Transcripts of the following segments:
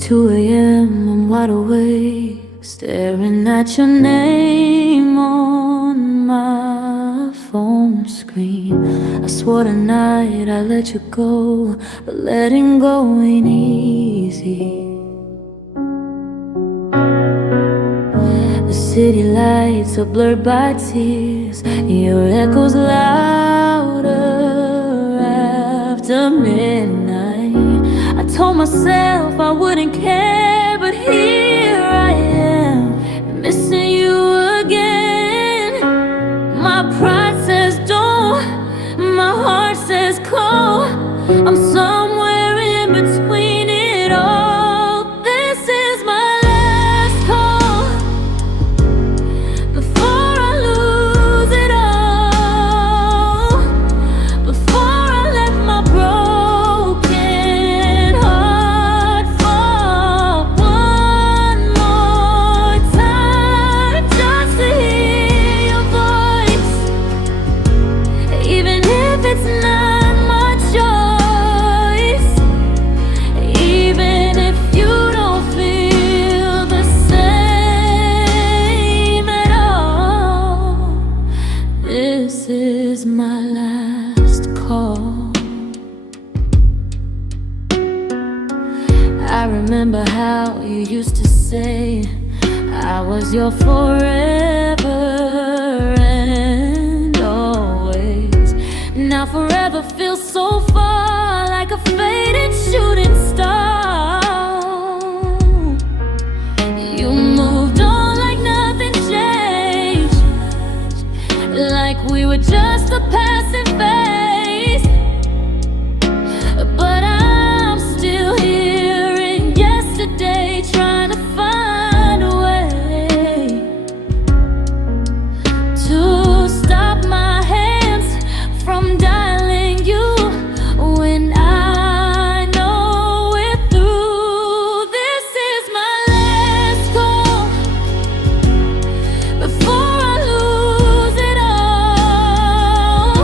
2 a.m. I'm wide awake, staring at your name on my phone screen. I swore tonight I'd let you go, but letting go ain't easy. The city lights are blurred by tears, your echoes louder after midnight. I told myself I wouldn't care, but here I am, missing you again. My pride says don't, my heart says call. I'm somewhere in between it all. This is my last call before I lose it all, before I let my broken heart fall one more time, just to hear your voice, even if it's not my choice, even if you don't feel the same at all. This is my last call. I remember how you used to say I was your forever and always. Now forever feels so far, like a faded shooting star. You moved on like nothing changed, like we were just a passing phase. But I'm still here in yesterday, trying to find a way to stop my hands from dialing you when I know we're through. This is my last call before I lose it all,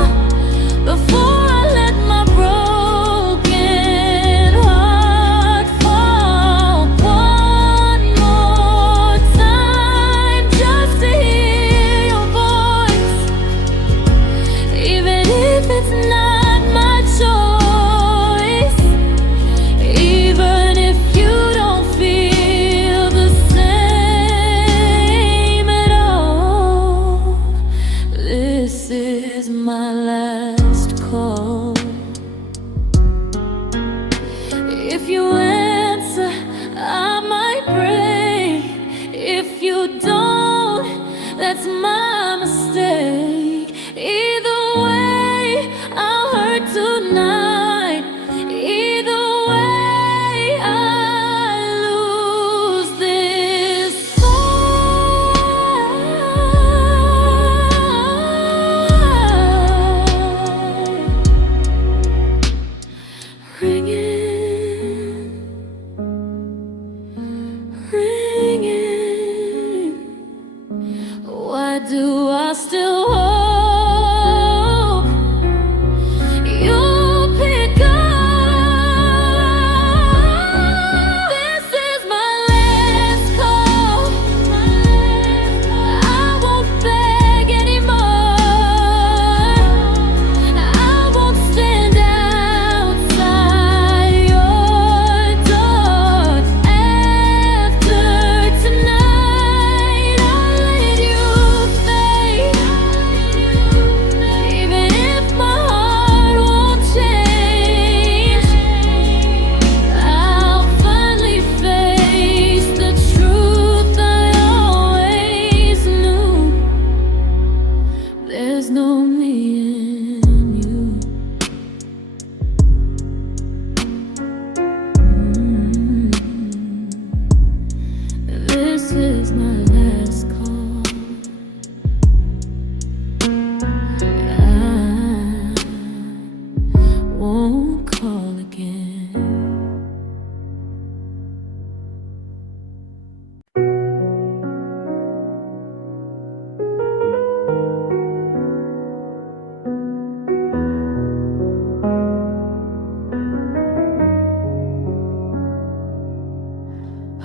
before I let my broken heart fall one more time, just to hear your voice, even if it's not my choice, even if you don't feel the same at all. This is my last call. If you answer, I might break. If you don't, that's my mistake. Either way, I'll hurt tonight. Either way, I lose this fight. Ringing, ringing. Why do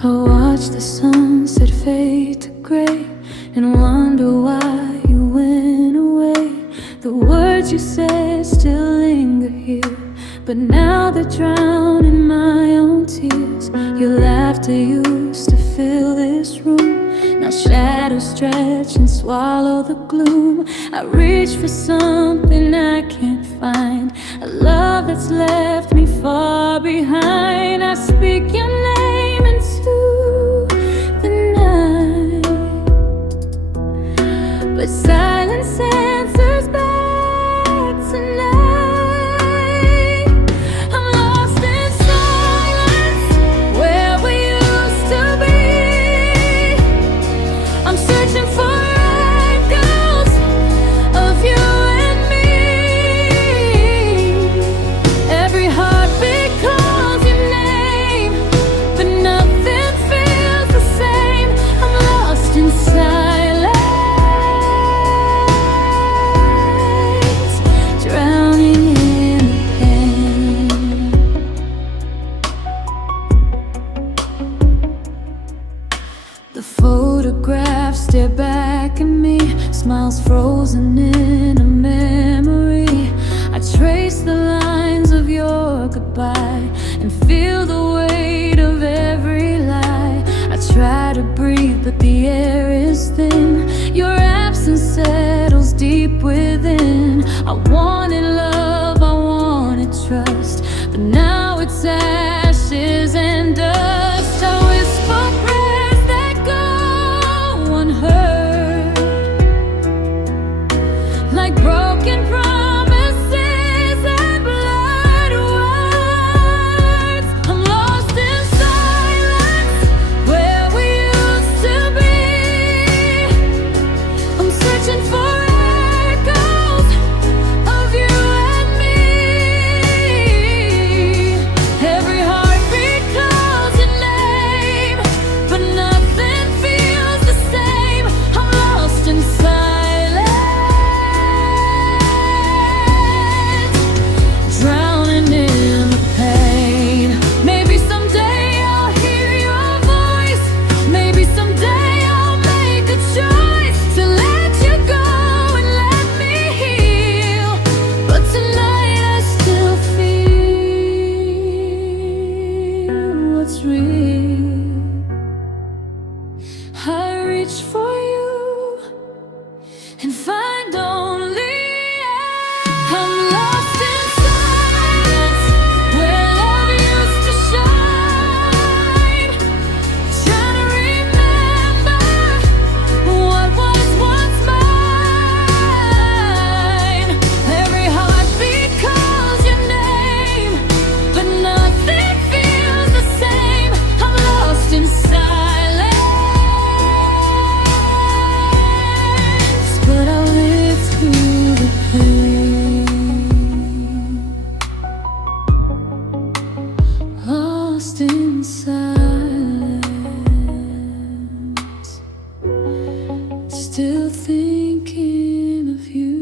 I watch the sunset fade to gray and wonder why you went away. The words you said still linger here, but now they're drowned in my own tears. Your laughter used to fill this room, now shadows stretch and swallow the gloom. I reach for something I can't find, a love that's left me far behind. I speak your name into the night, but silence answers back tonight. I'm lost in silence, where we used to be. I'm searching for echoes of you and me. Every heartbeat calls your name, but nothing feels the same. I'm lost in silence, drowning in the pain. The photographs stare back at me, smiles frozen in a memory. I trace the lines of your goodbye and feel the weight of every lie. I try to breathe, but the air is thin. Your absence settles deep within. I wanted love, I wanted trust, but now it's ashes and dust. I whisper prayers that go unheard, like broken promises and blood words. I'm lost in silence, where we used to be. I'm searching for echoes of you and me. Every heartbeat calls your name, but nothing feels the same. I'm lost in silence, drowning in the pain. Maybe someday I'll hear your voice. Maybe someday I'll make a choice to let you go and let me heal. But tonight I still feel what's real. I reach for you and find only I'm lost in silence, where love used to shine. Trying to remember what was once mine. Every heartbeat calls your name, but nothing feels the same. I'm lost in silence, but I'll live through the pain. Lost in silence, still thinking of you.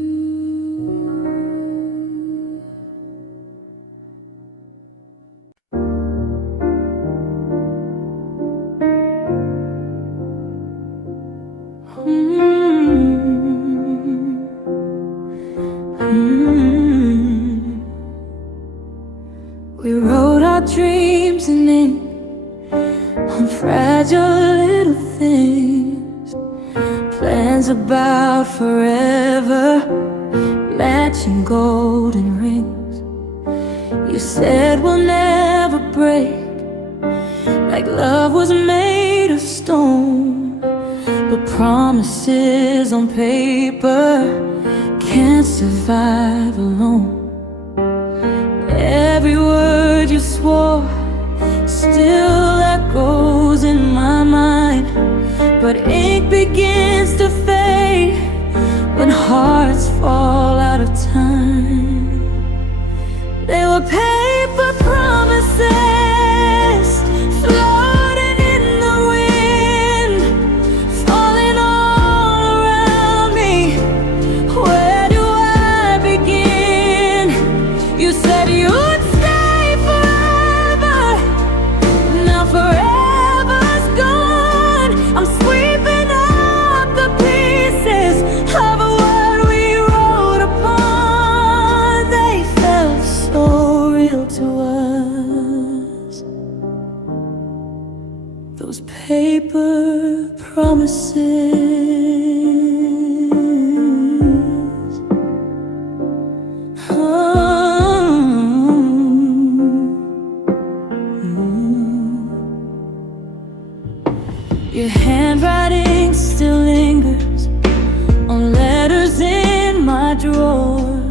We wrote our dreams in ink on fragile little things, plans about forever, matching golden rings. You said we'll never break, like love was made of stone. But promises on paper can't survive alone. Every word you swore still echoes in my mind, but ink begins to fade when hearts fall out of time. They were paper promises floating in the wind, falling all around me. Where do I begin? You said you'd stay forever, now forever those paper promises. Your handwriting still lingers on letters in my drawer.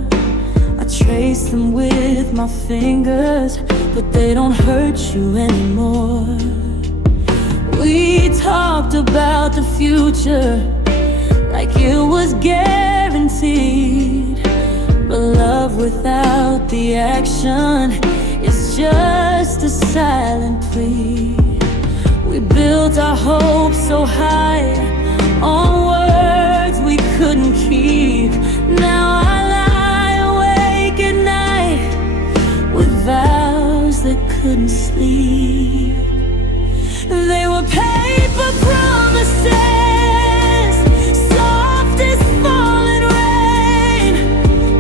I trace them with my fingers, but they don't hurt you anymore. We talked about the future like it was guaranteed, but love without the action is just a silent plea. We built our hopes so high on words we couldn't keep. Now I lie awake at night with vows that couldn't sleep. They were paper promises, soft as falling rain,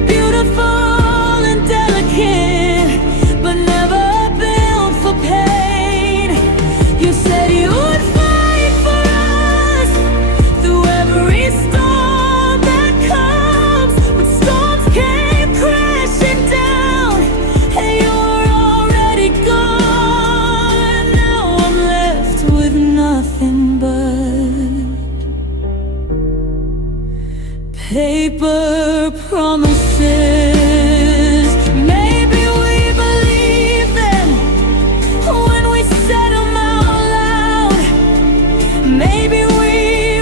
beautiful and delicate, but never built for pain. You said you would fight for us through every storm that comes, but storms came crashing down, and you were already gone. Now I'm left with nothing but paper promises. Maybe we believed them when we said them out loud. Maybe we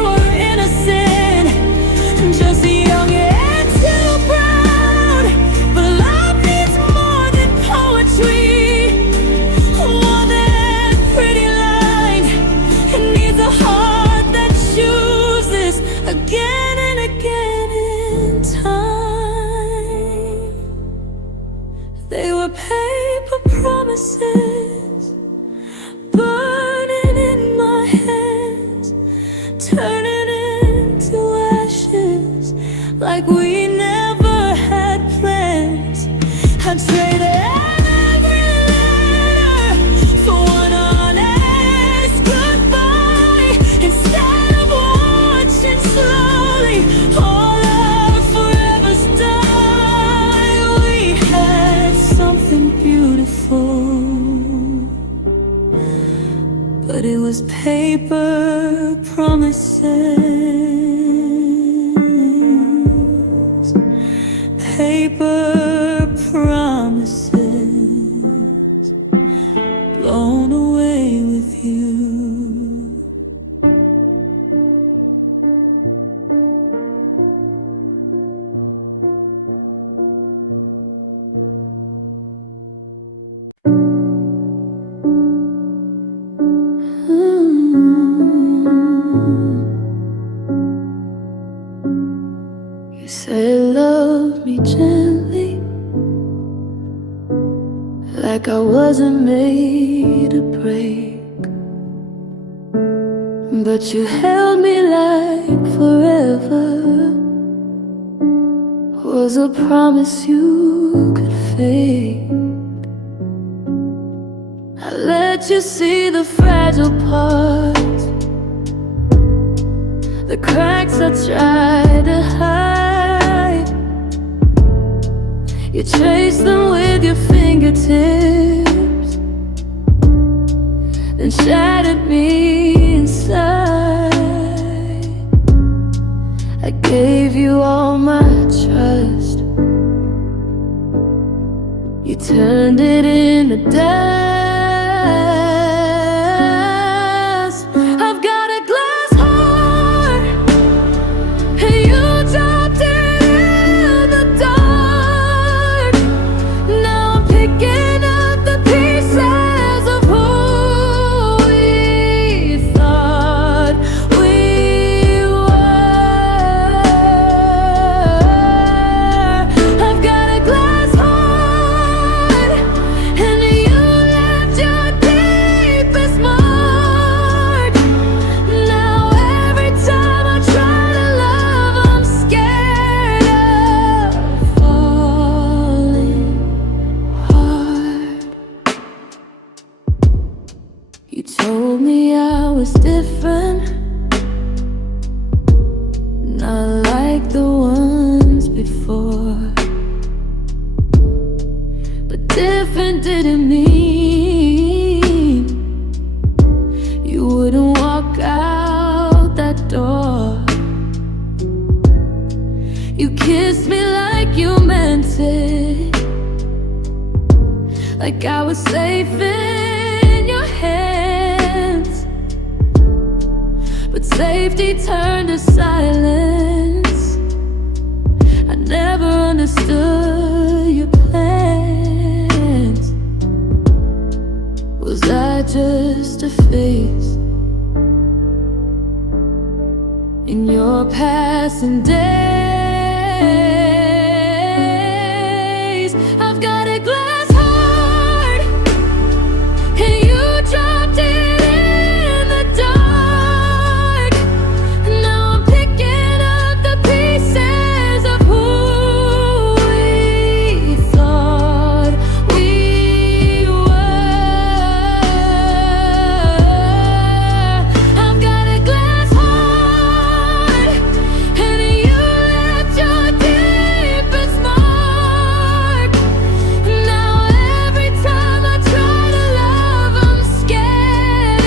were innocent, just young and too proud. But love needs more than poetry, more than pretty lines. It needs a heart that chooses again and again in time. They were paper promises, burning in my hands, turning into ashes like we never had plans. I traded every letter for one honest goodbye, instead of watching slowly all our forevers die. We had something beautiful, but it was paper promises, paper promises, blown away with you. You say love me gently, like I wasn't made to break, but you held me like forever was a promise you could fake. I let you see the fragile parts, the cracks I tried to hide. You traced them with your fingertips, then shattered me inside. I gave you all my trust, you turned it into dust. I've got a glass heart, and you dropped it in the dark. Now I'm picking up the pieces of who we thought we were. I've got a glass heart, and you told me I was different, not like the ones before. But different didn't mean you wouldn't walk out that door. You kissed me like you meant it, like I was safe in your hands. But safety turned to silence. I never understood your plans. Was I just a face in your passing days? I've got a glass heart, and you dropped it in the dark. Now I'm picking up the pieces of who we thought we were. I've got a glass heart, and you left your deepest mark. Now every time I try to love, I'm scared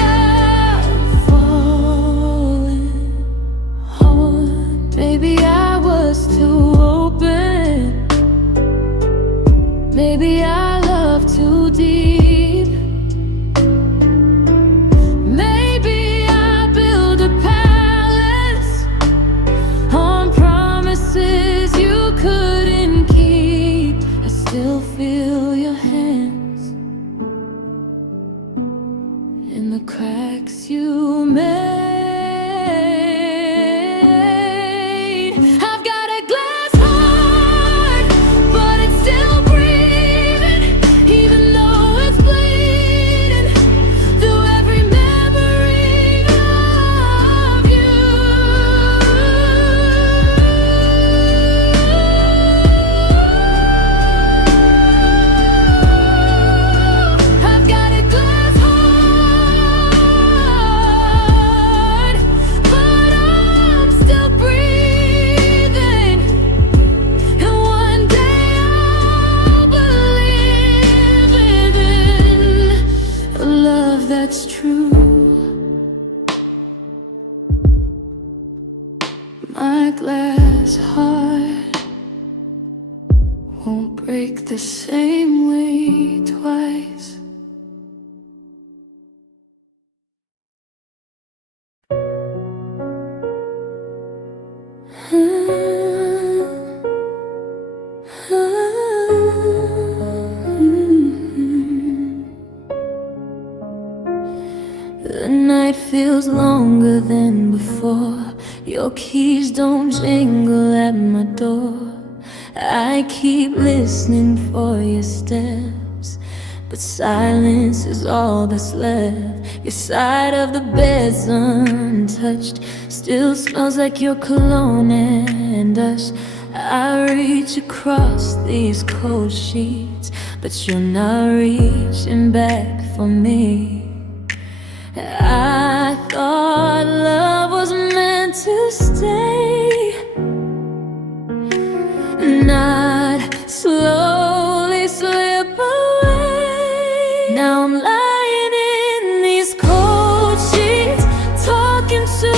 of falling hard. Maybe I was too open, maybe I loved too deep. Maybe I built a palace on promises you couldn't keep. I still feel your hands in the cracks you made. I've got a glass heart, but it's still breathing, even though it's bleeding through every memory of you. I've got a glass heart, but I'm still breathing. And one day I'll believe in a love that's true. My glass heart won't break the same way twice. The night feels longer than before. Your keys don't jingle at my door. I keep listening for your steps, but silence is all that's left. Your side of the bed's untouched, still smells like your cologne and dust. I reach across these cold sheets, but you're not reaching back for me. I thought love was meant to stay, not slowly slip away. Now I'm lying in these cold sheets, talking to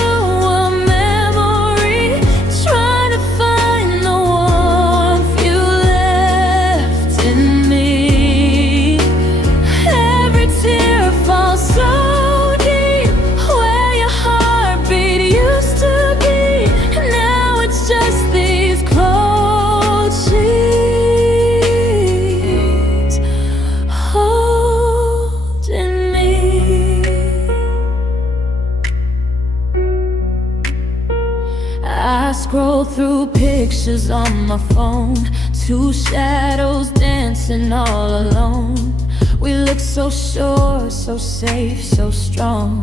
a memory, trying to find the warmth you left in me. Every tear falls so deep where your heartbeat used to be. Now it's just these cold sheets holding me. I scroll through pictures on my phone, two shadows dancing all alone. We look so sure, so safe, so strong.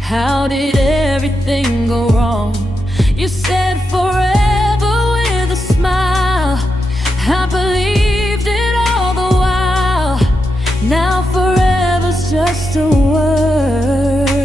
How did everything go wrong? You said forever with a smile. I believed it all the while. Now forever's just a word.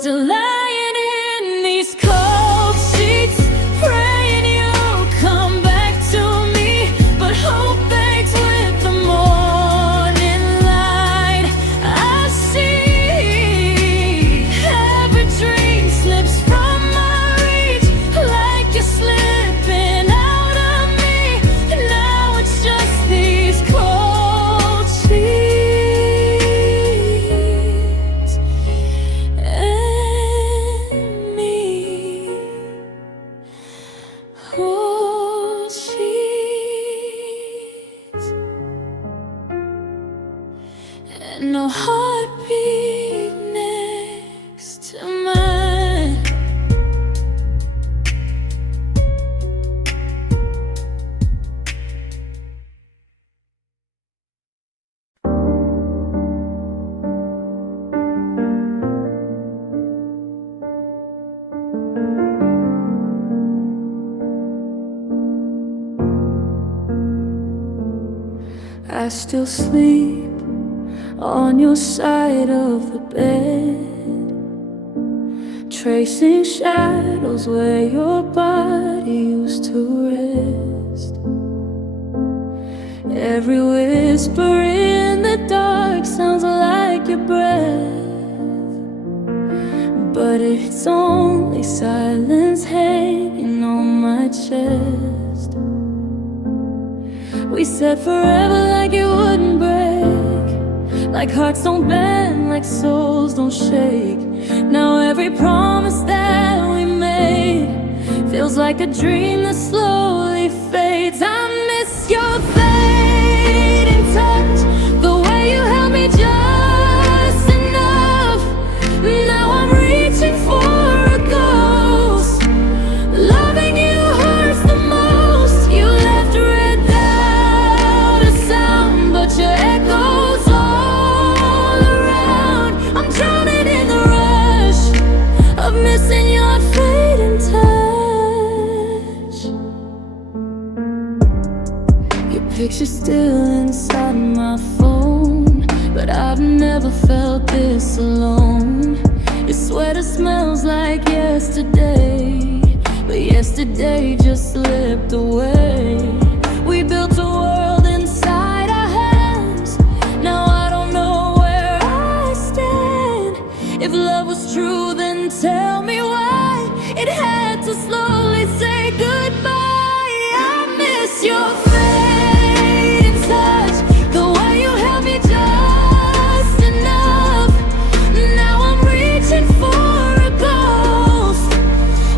still lying in these cold sheets, praying you'll come back to me, but hope breaks with the morning light. I see every dream slips from my reach, like you're slipping out of me. Now it's just these cold sheets and me. Cold sheets and no heartbeat next to mine. I still sleep on your side of the bed, tracing shadows where your body used to rest. Every whisper in the dark sounds like your breath, but it's only silence hanging on my chest. We said forever like it wouldn't break, like hearts don't bend, like souls don't shake. Now every promise that we made feels like a dream that slowly fades. I miss your fading touch, the way you held me just enough. Now I'm reaching for a ghost, loving you hurts the most. You left without a sound, but your echoes all around. I'm drowning in the rush of missing your fading touch. Your picture's still inside my phone, but I've never felt this alone. Your sweater smells like yesterday, but yesterday just slipped away. We built a world inside our hands, now I don't know where I stand. If love was true, then tell me why it had to slowly say goodbye. I miss your fading touch, the way you held me just enough. Now I'm reaching for a ghost,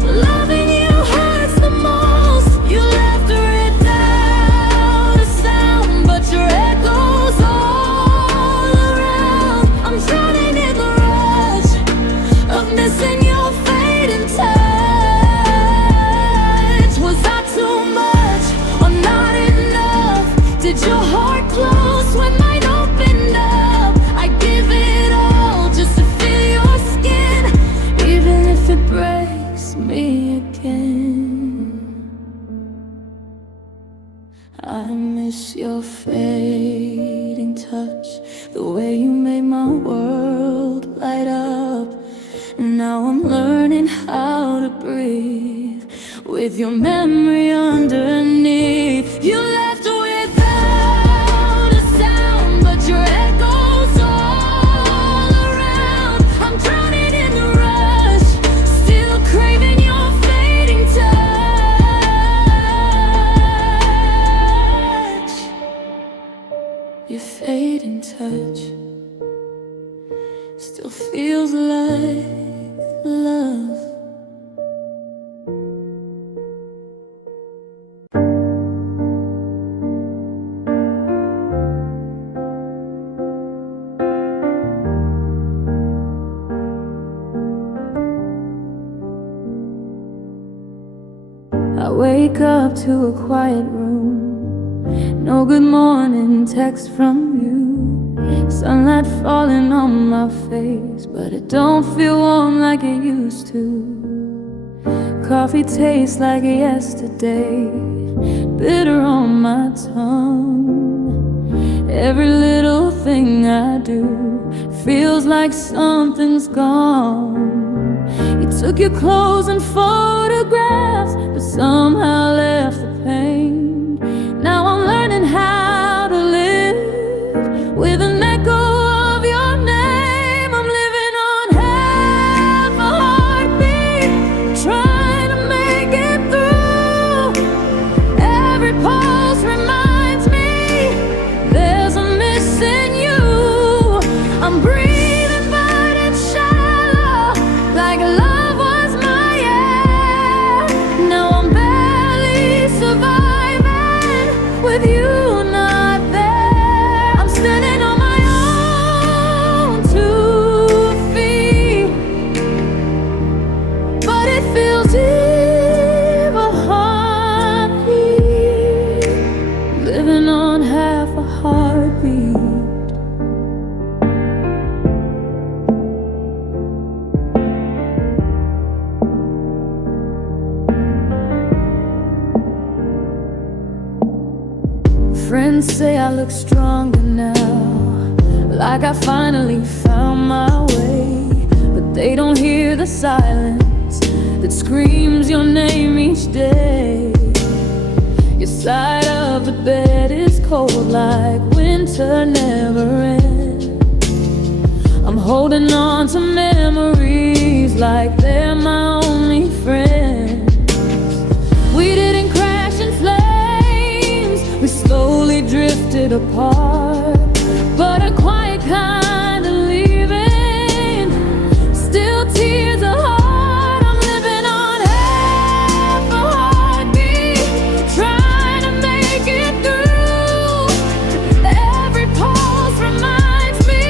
loving you hurts the most. You left without a sound, but your echoes all around. I'm drowning in the rush of missing your fading touch. Was I too much or not enough? Did your heart close when mine opened up? I give it all just to feel your skin, even if it breaks me again. I miss your fading touch, the way you made my world light up. Now I'm learning how to breathe with your memory underneath. You left without a sound, but your echoes all around. I'm drowning in the rush, still craving your fading touch. Your fading touch still feels like love. I wake up to a quiet room, no good morning text from you. Sunlight falling on my face, but it don't feel warm like it used to. Coffee tastes like yesterday, bitter on my tongue. Every little thing I do feels like something's gone. Took your clothes and photographs, but somehow left the pain. Now I'm learning how to live with an echo of your name. I'm living on half a heartbeat, trying to make it through. Every pulse reminds me there's a missing you. I'm breathing but it's shallow, like love was my air. Now I'm barely surviving with you not there. I'm standing on my own 2 feet, but it feels deep, a heartbeat, living on half a heartbeat. Friends say I look stronger now, like I finally found my way. But they don't hear the silence that screams your name each day. Your side of the bed is cold like winter never ends. I'm holding on to memories like they're my only friends. We didn't crash in flames, we slowly drifted apart, but a quiet kind of leaving, still tears of heart. I'm living on half a heartbeat, trying to make it through. Every pulse reminds me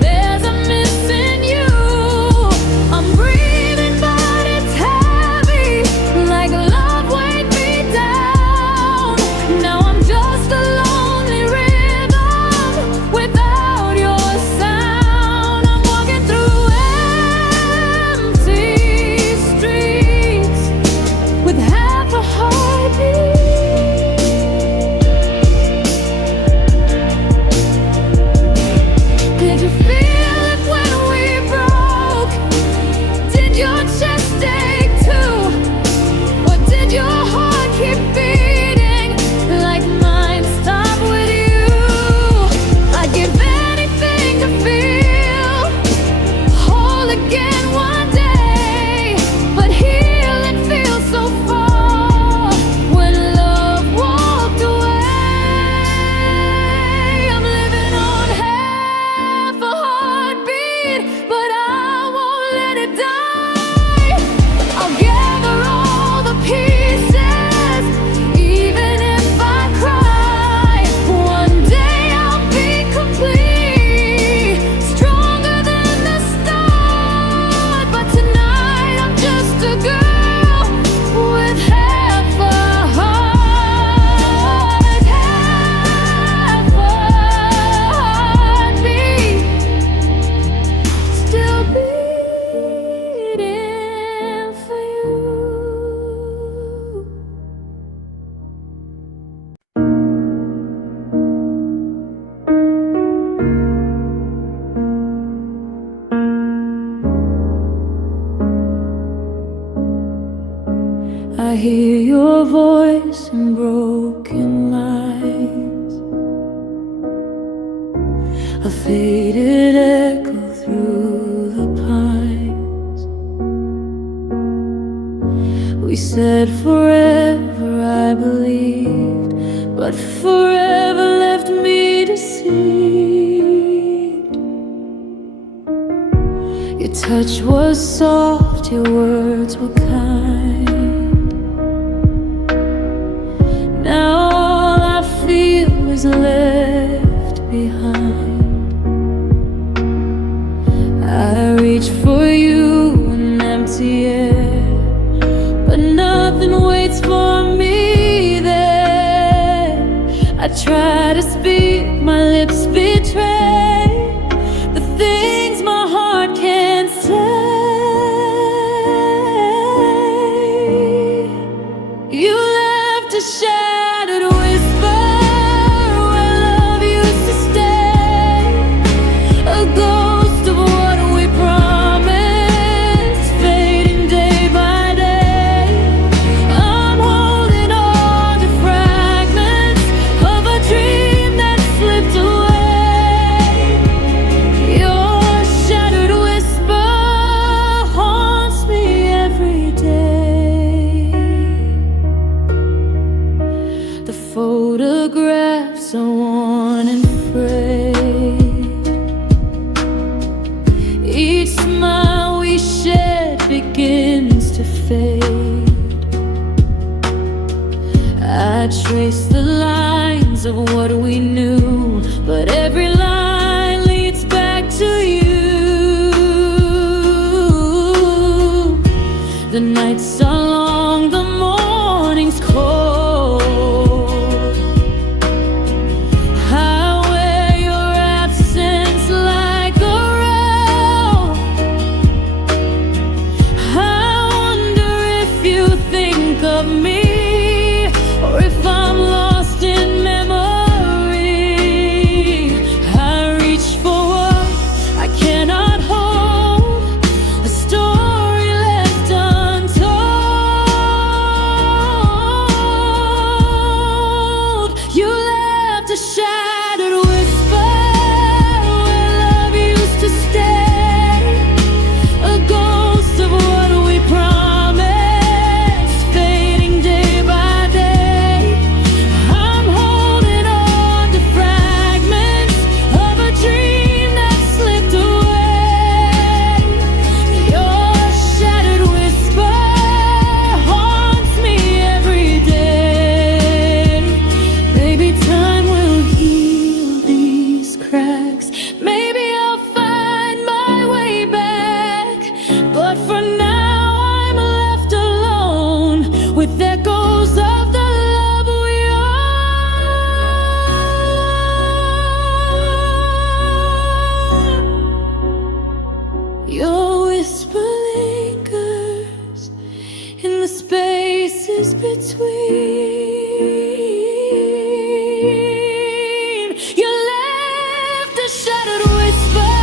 there's a missing you. I'm breathing but it's heavy, like love weighed me down. Now I'm just a lonely rhythm without your sound. I'm walking through empty streets with half a heartbeat. Did you feel it when we broke? Did your chest ache too? Or did your heart keep beating like mine stopped with you? I'd give anything to feel whole again one day, but healing feels so far when love walked away. I'm living on half a heartbeat, but I won't let it die. I'll gather all the pieces, even if I cry. One day I'll be complete, stronger than the start. But tonight I'm just a girl with half a heart, half a heartbeat, still beating for you. I hear your voice in broken lights, a faded echo through the pines. We said forever, I believed, but forever left me deceived. Your touch was soft, your words were kind. Now all I feel is left behind. I reach for you in empty air, but nothing waits for me there. I try to speak, my lips betray the things my heart can't say. You left a shattered whisper where love used to stay, a ghost of what we promised faded photographs are worn and frayed. Each smile we shared begins to fade. I trace the lines of what we knew, but every line leads back to you. The nights are long, the morning's cold. I wear your absence like a robe. I wonder if you think of me, or if I'm lost in memory. I reach for what I cannot hold, a story left untold. You left a shattered whisper where love used to stay, a ghost of what we promised, fading day by day. I'm holding on to fragments of a dream that slipped away. Your shattered whisper haunts me every day. Maybe time will heal these cracks. Maybe I'll find my way back. But for now I'm left alone with echoes of the love we own. Your whisper lingers in the spaces between. You left a shattered whisper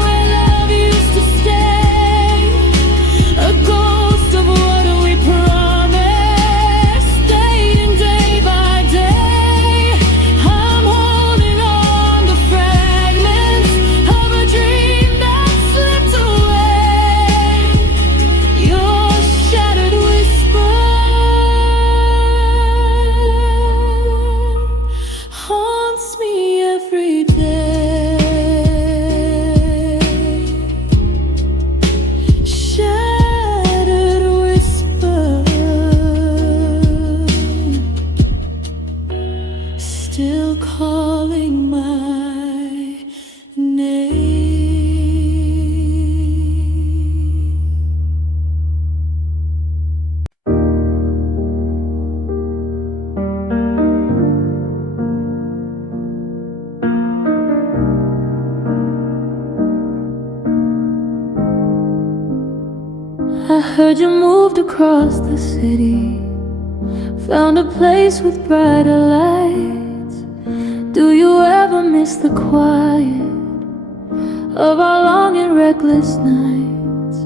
where love used to stay, a ghost of what we promised, staying day by day. I'm holding on to fragments of a dream that slipped away. Your shattered whisper haunts me every day. Shattered whisper, still calling my name. I heard you moved across the city, found a place with brighter lights. Do you ever miss the quiet of our long and reckless nights?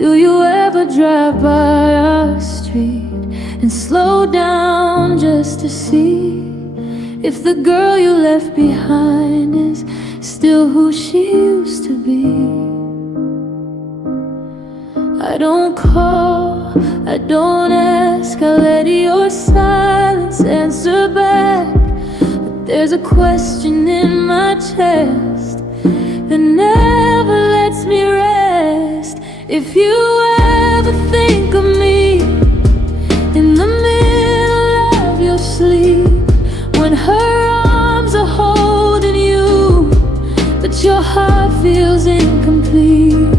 Do you ever drive by our street and slow down just to see if the girl you left behind is still who she used to be? I don't call, I don't ask, I let your silence answer back. But there's a question in my chest that never lets me rest. If you ever think of me in the middle of your sleep, when her arms are holding you, but your heart feels incomplete,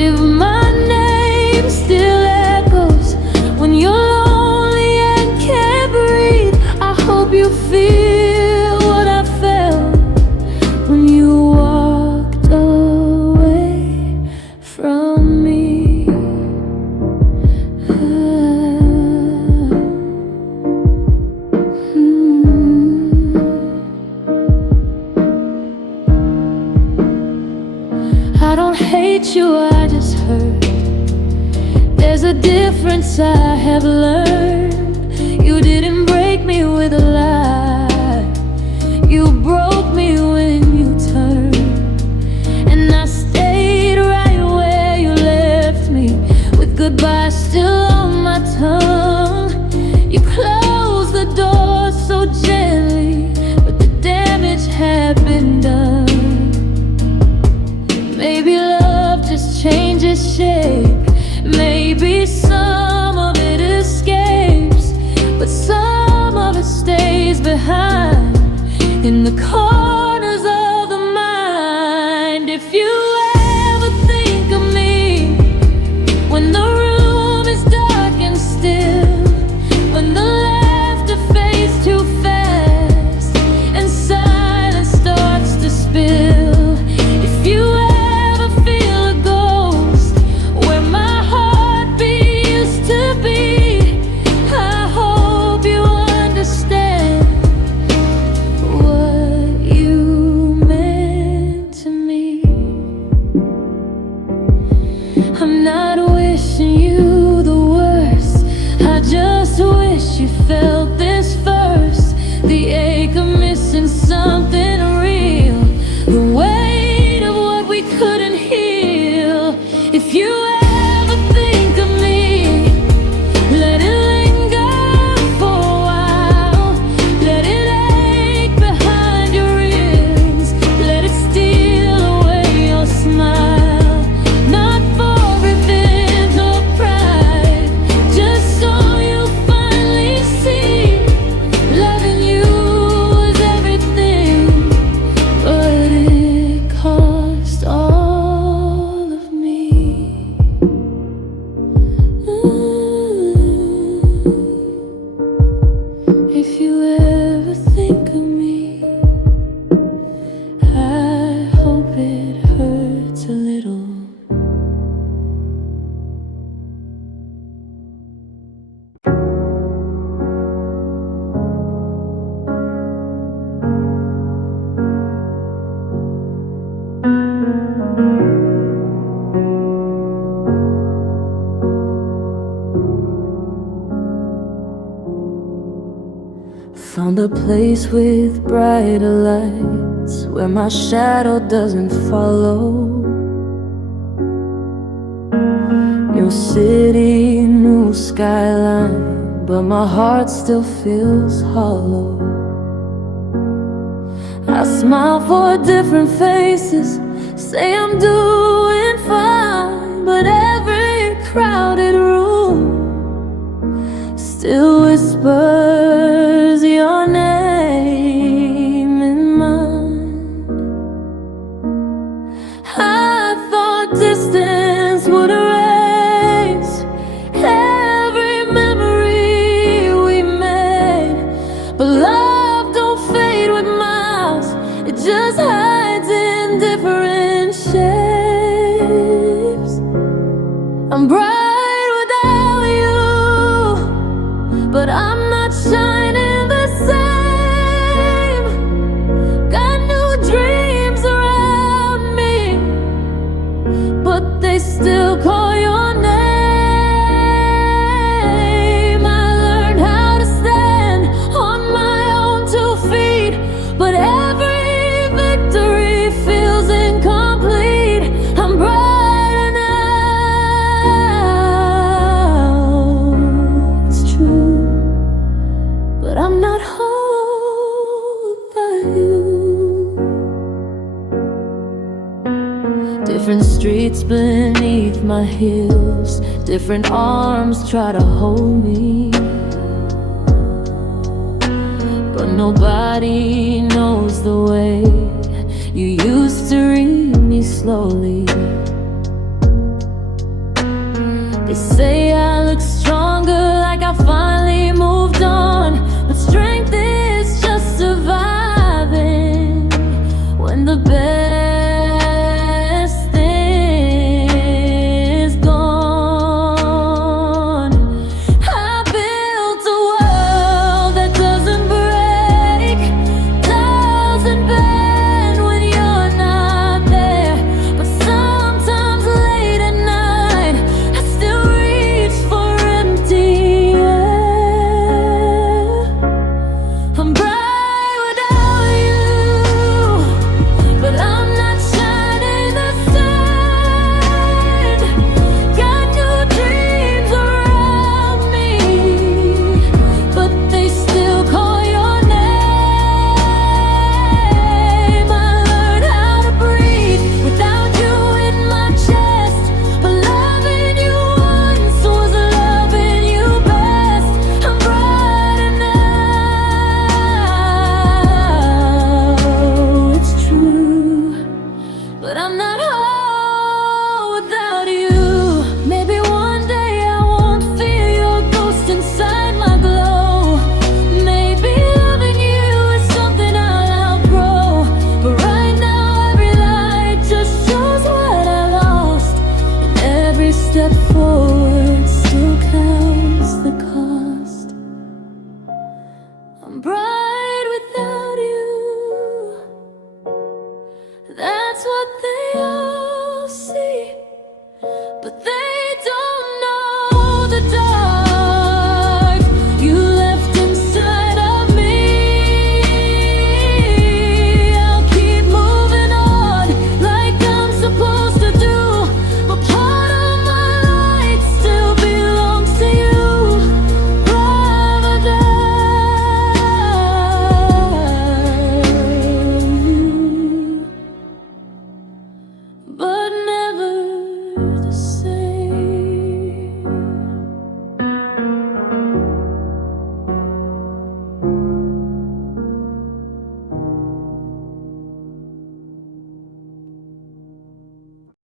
if my name still echoes when you're lonely and can't breathe, I hope you feel what I felt when you walked away from me. I don't hate you, I just hurt. There's a difference I have learned. You didn't break me with a lie, you broke me when you turned. And I stayed right where you left me, with goodbye still on my tongue. You closed the door in the corners of the mind. If you ever think of me when the room is dark and still, when the laughter fades too fast and silence starts to spill, if you ever feel a ghost where my heartbeat used to be, I hope you understand what you meant to me. I'm not wishing you the worst, I just wish you felt this first. The ache of missing something real, the weight of what we couldn't heal. If you ever think of me, let it linger for a while. Let it ache behind your ears, let it steal away your smile. Not for revenge or pride, just so you finally see loving you was everything, but it cost all of me. If you ever think of me, I hope it hurts a little. Found a place with brighter lights where my shadow doesn't follow. New city, new skyline, but my heart still feels hollow. I smile for different faces, say I'm doing fine, but every crowded room still whispers your name in mine. I thought distance would erase every memory we made, but love don't fade with miles, it just hides in different shapes. I'm bright without you, but I'm not shining the same. Got new dreams around me, but they still call your name. I learned how to stand on my own 2 feet, but every victory feels incomplete. I'm brighter now, it's true, but I'm not held by you. Different streets beneath my heels, different arms try to hold me, but nobody knows the way you used to read me slowly. They say I look stronger, like I finally moved on, but strength is just surviving when the best is gone. I built a world that doesn't break, doesn't bend when you're not there, but sometimes late at night I still reach bright